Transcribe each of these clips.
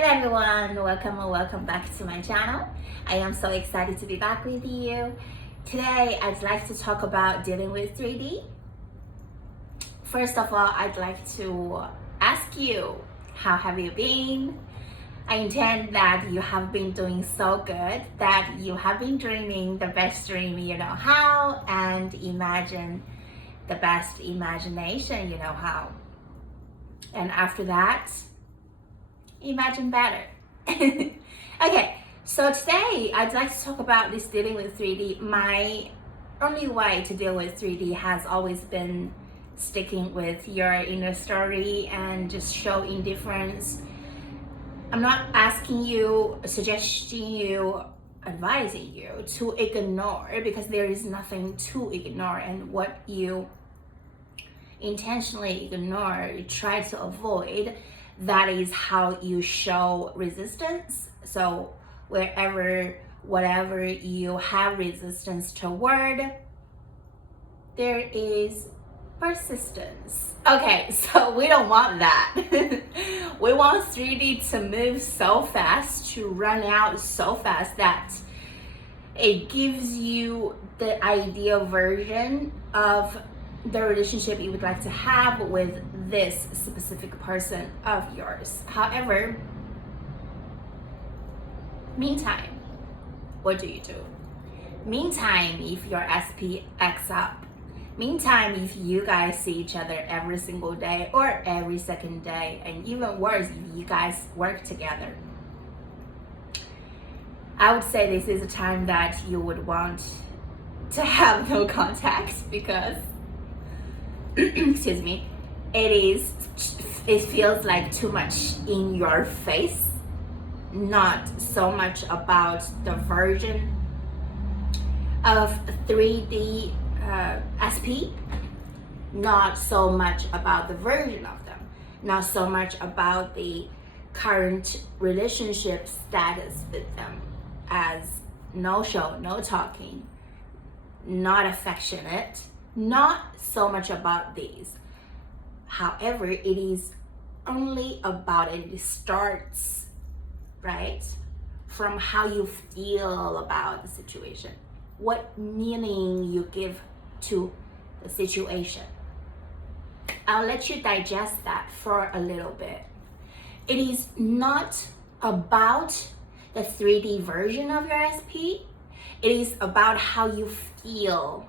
Hello everyone, welcome or welcome back to my channel. I am so excited to be back with you. Today I'd like to talk about dealing with 3D. First of all, I'd like to ask you, how have you been? I intend that you have been doing so good, that you have been dreaming the best dream you know how, and imagine the best imagination you know how. And after that, imagine better. Okay, so today I'd like to talk about this dealing with 3D. My only way to deal with 3D has always been sticking with your inner story and just show indifference. I'm not asking you, suggesting you, advising you to ignore, because there is nothing to ignore, and what you intentionally ignore, you try to avoid, that is how you show resistance. So whatever you have resistance toward, there is persistence. Okay, so we don't want that. We want 3D to move so fast, to run out so fast that it gives you the ideal version of the relationship you would like to have with this specific person of yours. However, meantime, what do you do? Meantime, if your SP acts up, meantime, if you guys see each other every single day or every second day, and even worse, if you guys work together, I would say this is a time that you would want to have no contact, because excuse me, it feels like too much in your face, not so much about the version of 3D SP, not so much about the version of them, not so much about the current relationship status with them, as no show, no talking, not affectionate, not so much about these. However, it is only about it. It starts, right, from how you feel about the situation, what meaning you give to the situation. I'll let you digest that for a little bit. It is not about the 3D version of your SP. It is about how you feel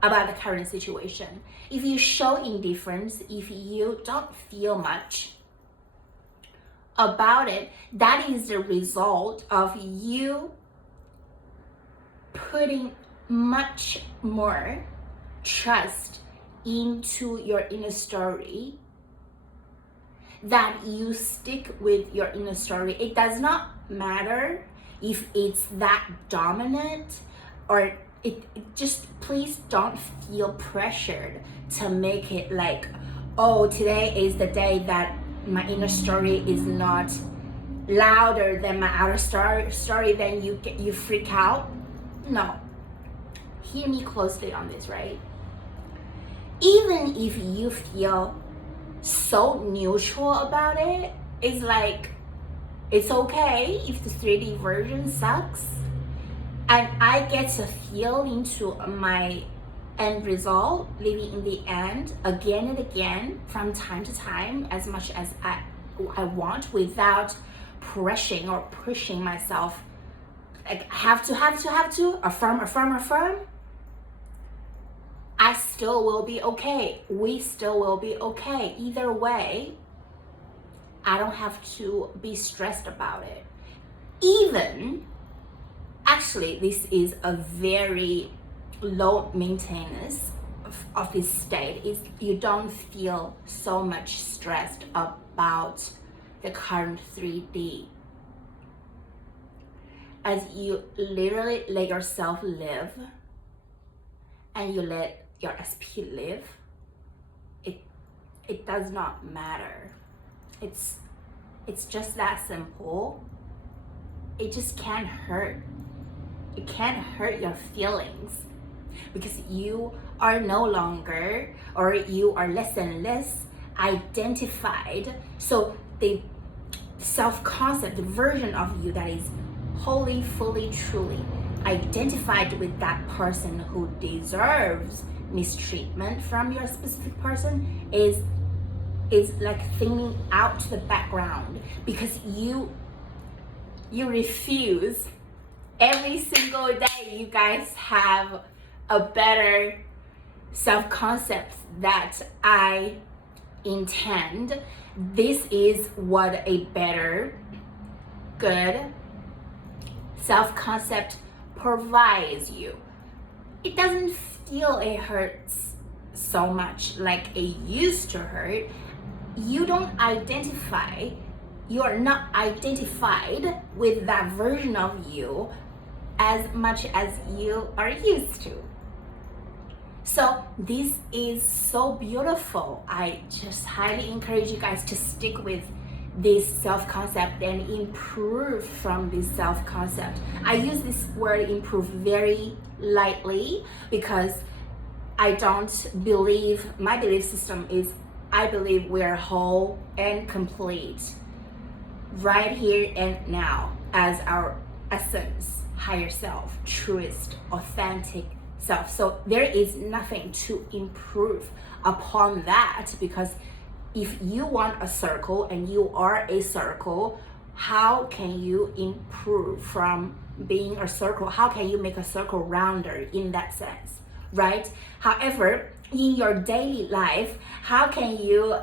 about the current situation. If you show indifference, if you don't feel much about it, that is the result of you putting much more trust into your inner story, that you stick with your inner story. It does not matter if it's that dominant, or it just, please don't feel pressured to make it like, oh, today is the day that my inner story is not louder than my outer story, then you freak out. No, hear me closely on this, right? Even if you feel so neutral about it, it's like, it's okay if the 3D version sucks, and I get to feel into my end result, living in the end again and again from time to time, as much as I want, without pressuring or pushing myself, like have to affirm. I still will be okay. We still will be okay. Either way, I don't have to be stressed about it. Even, actually, this is a very low maintenance of this state, is you don't feel so much stressed about the current 3D. As you literally let yourself live, and you let your SP live, it does not matter. It's just that simple. It just can't hurt. It can't hurt your feelings, because you are no longer, or you are less and less identified. So the self-concept, the version of you that is wholly, fully, truly identified with that person who deserves mistreatment from your specific person is like thinning out to the background, because you refuse. Every single day you guys have a better self-concept that I intend. This is what a better, good self-concept provides you. It doesn't feel it hurts so much like it used to hurt. You don't identify, you're not identified with that version of you as much as you are used to. So this is so beautiful. I just highly encourage you guys to stick with this self-concept and improve from this self-concept. I use this word improve very lightly because I don't believe, my belief system is, I believe we're whole and complete right here and now as our essence, higher self, truest, authentic self. So there is nothing to improve upon that, because if you want a circle and you are a circle, how can you improve from being a circle? How can you make a circle rounder in that sense, right? However, in your daily life, how can you,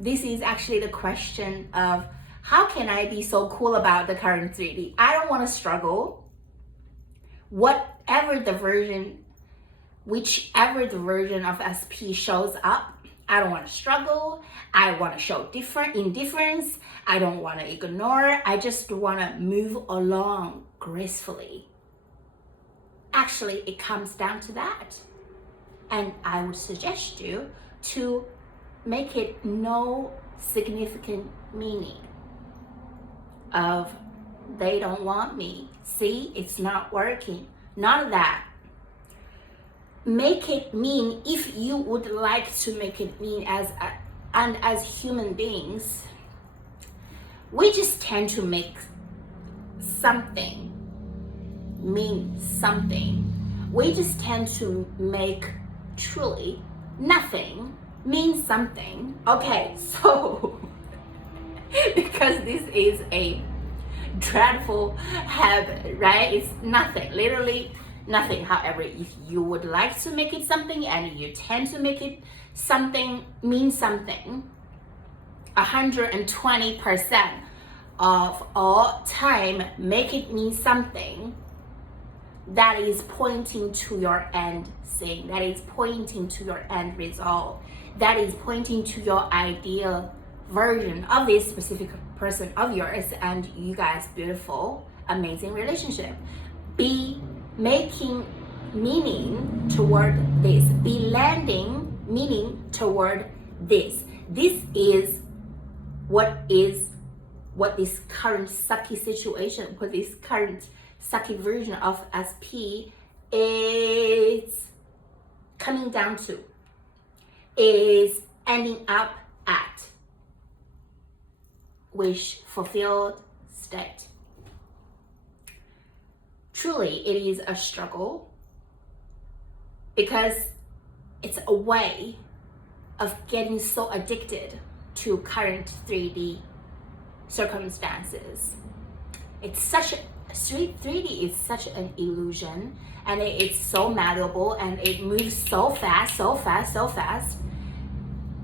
this is actually the question of, how can I be so cool about the current 3D? I don't want to struggle. Whatever the version, whichever the version of SP shows up, I don't want to struggle. I want to show indifference. I don't want to ignore. I just want to move along gracefully. Actually, it comes down to that. And I would suggest you to make it no significant meaning of they don't want me. See, it's not working. None of that. Make it mean, if you would like to make it mean as human beings, we just tend to make something mean something. We just tend to make truly nothing mean something. Okay, so because this is a dreadful habit, right? It's nothing, literally nothing. However, if you would like to make it something and you tend to make it something mean something, 120% of all time, make it mean something that is pointing to your end scene, that is pointing to your end result, that is pointing to your ideal version of this specific person of yours and you guys' beautiful, amazing relationship. Be making meaning toward this. Be landing meaning toward this. This is what this current sucky situation, what this current sucky version of SP is coming down to, is ending up at wish fulfilled state. Truly, it is a struggle because it's a way of getting so addicted to current 3D circumstances. It's such a 3D is such an illusion, and it's so malleable and it moves so fast.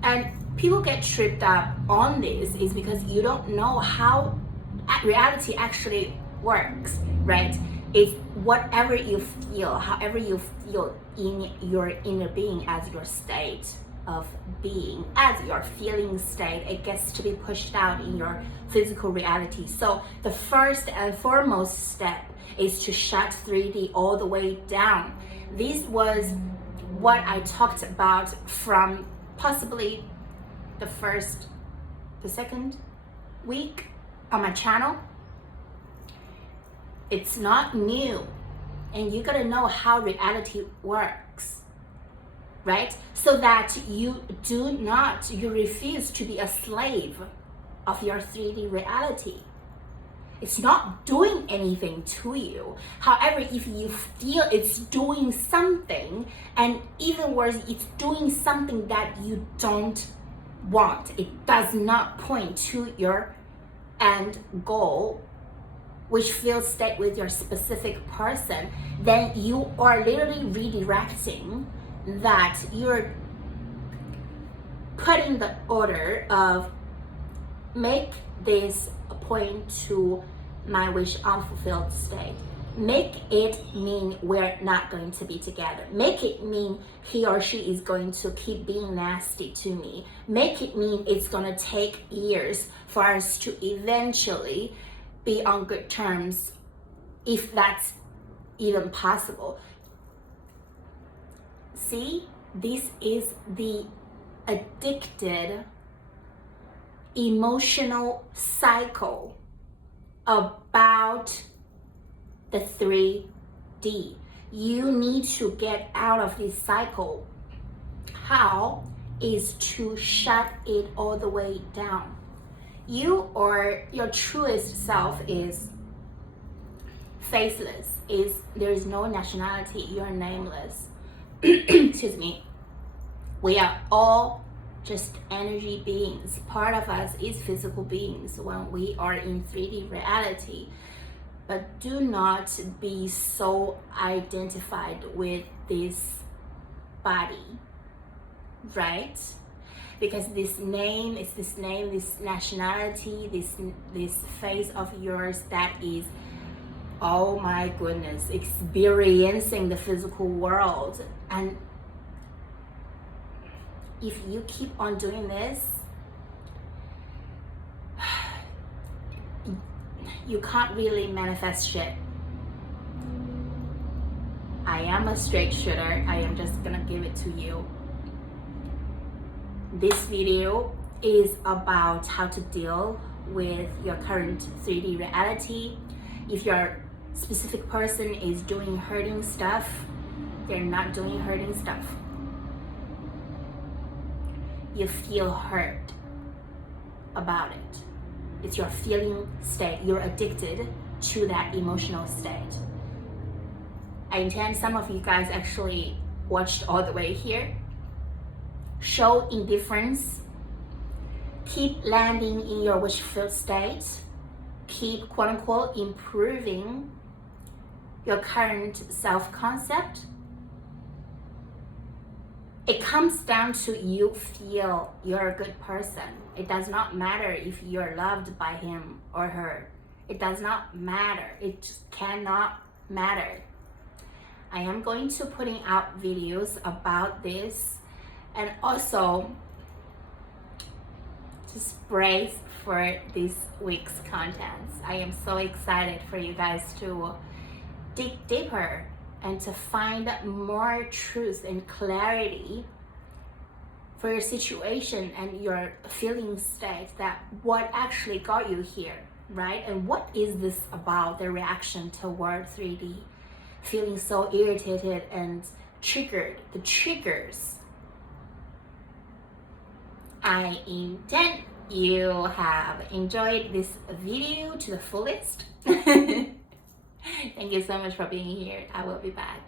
And people get tripped up on this is because you don't know how reality actually works, right? It's whatever you feel, however you feel in your inner being as your state of being, as your feeling state, it gets to be pushed out in your physical reality. So the first and foremost step is to shut 3D all the way down. This was what I talked about from possibly the second week on my channel. It's not new, and you gotta know how reality works, right? So that you refuse to be a slave of your 3D reality. It's not doing anything to you. However, if you feel it's doing something, and even worse, it's doing something that you don't want, it does not point to your end goal, which feels state with your specific person, then you are literally redirecting that. You're putting the order of make this a point to my wish unfulfilled state. Make it mean we're not going to be together. Make it mean he or she is going to keep being nasty to me. Make it mean it's going to take years for us to eventually be on good terms, if that's even possible. See, this is the addicted emotional cycle about the 3D. You need to get out of this cycle. How is to shut it all the way down. You or your truest self is faceless, there is no nationality, you're nameless. Excuse me. We are all just energy beings. Part of us is physical beings when we are in 3D reality. But do not be so identified with this body, right? Because this name, this nationality, this face of yours that is, oh my goodness, experiencing the physical world. And if you keep on doing this, you can't really manifest shit. I am a straight shooter. I am just gonna give it to you. This video is about how to deal with your current 3D reality. If your specific person is doing hurting stuff, they're not doing hurting stuff. You feel hurt about it. It's your feeling state. You're addicted to that emotional state. I intend some of you guys actually watched all the way here. Show indifference. Keep landing in your wish-filled state. Keep, quote unquote, improving your current self-concept. It comes down to you feel you're a good person. It does not matter if you're loved by him or her. It does not matter. It just cannot matter. I am going to putting out videos about this, and also just brace for this week's contents. I am so excited for you guys to dig deeper and to find more truth and clarity for your situation and your feeling state, that what actually got you here, right? And what is this about, the reaction toward 3D? Feeling so irritated and triggered, the triggers. I intend you have enjoyed this video to the fullest. Thank you so much for being here. I will be back.